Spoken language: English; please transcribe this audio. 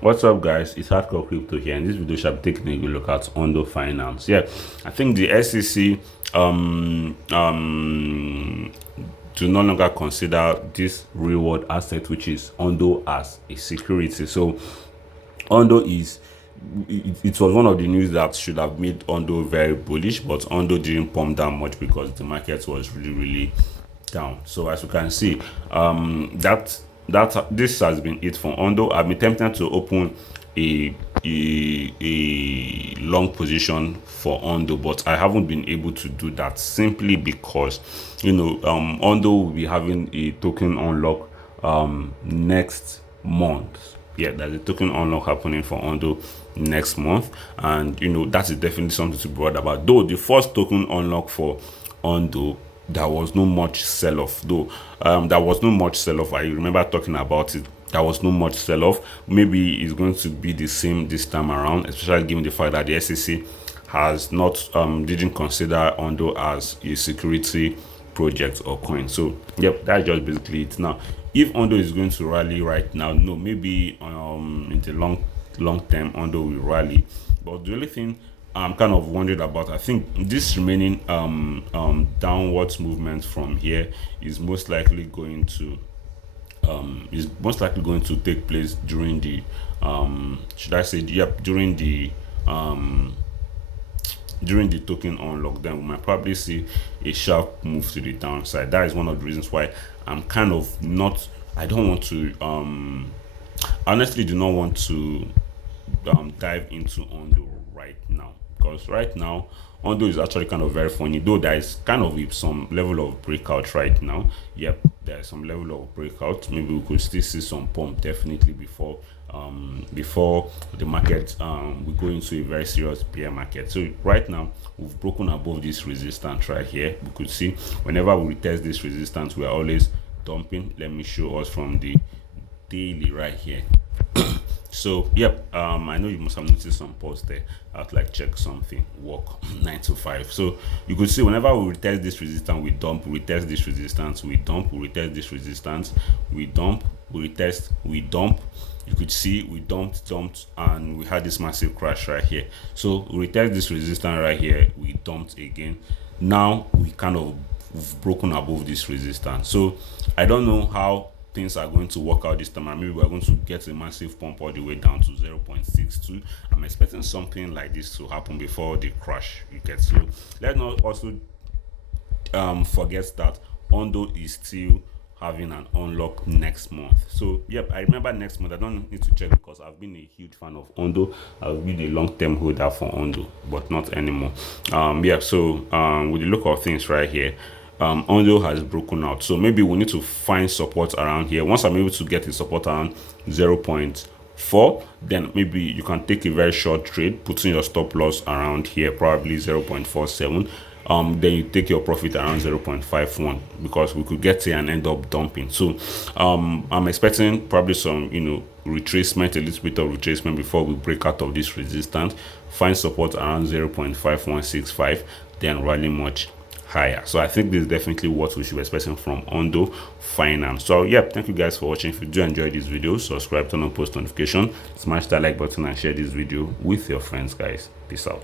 What's up, guys? It's Hardcore Crypto here, and this video shall be taking a good look at Ondo Finance. Yeah, I think the SEC do no longer consider this reward asset, which is Ondo, as a security. So Ondo is it was one of the news that should have made Ondo very bullish, but Ondo didn't pump down much because the market was really down. So as you can see, that this has been it for Ondo. I've been tempted to open a a long position for Ondo, but I haven't been able to do that simply because Ondo will be having a token unlock next month. Yeah, there's a token unlock happening for Ondo next month, and that is definitely something to be worried about. Though the first token unlock for Ondo, there was no much sell-off. There was no much sell-off. I remember talking about it. There was no much sell-off. Maybe it's going to be the same this time around, especially given the fact that the SEC has not didn't consider Ondo as a security project or coin. So yep, that's just basically it. Now, if Ondo is going to rally right now, no, maybe in the long term Ondo will rally. But the only thing I'm kind of wondered about, I think this remaining downwards movement from here is most likely going to take place during the should I say, yep, during the token unlock. Then we might probably see a sharp move to the downside. That is one of the reasons why I'm kind of not, I don't want to I honestly do not want to dive into Ondo right now, because right now Ondo is actually kind of very funny, though there is kind of some level of breakout right now. Yep, there is some level of breakout. Maybe we could still see some pump definitely before the market we go into a very serious bear market. So right now we've broken above this resistance right here. We could see whenever we retest this resistance, we are always dumping. Let me show us from the daily right here. So yep, I know you must have noticed some posts there. I'd like check something work 9 to 5. So you could see whenever we retest this resistance, we dump, we retest this resistance, we dump, we retest this resistance, we dump, we retest, we dump. You could see we dumped, and we had this massive crash right here. So we retest this resistance right here, we dumped again. Now we kind of broken above this resistance. So I don't know how things are going to work out this time, and maybe we're going to get a massive pump all the way down to 0.62. I'm expecting something like this to happen before the crash. You get, so let's not also forget that Ondo is still having an unlock next month. So yep, I remember next month. I don't need to check because I've been a huge fan of Ondo. I've been a long-term holder for Ondo, but not anymore. Yeah, so with the look of things right here, Ondo has broken out, so maybe we need to find support around here. Once I'm able to get a support around 0.4, then maybe you can take a very short trade, putting your stop loss around here, probably 0.47. Then you take your profit around 0.51, because we could get here and end up dumping. So I'm expecting probably some retracement, a little bit of retracement before we break out of this resistance, find support around 0.5165, then rally much higher. So I think this is definitely what we should be expecting from Ondo Finance. So yeah, thank you guys for watching. If you do enjoy this video, subscribe, turn on post notification, smash that like button, and share this video with your friends, guys. Peace out.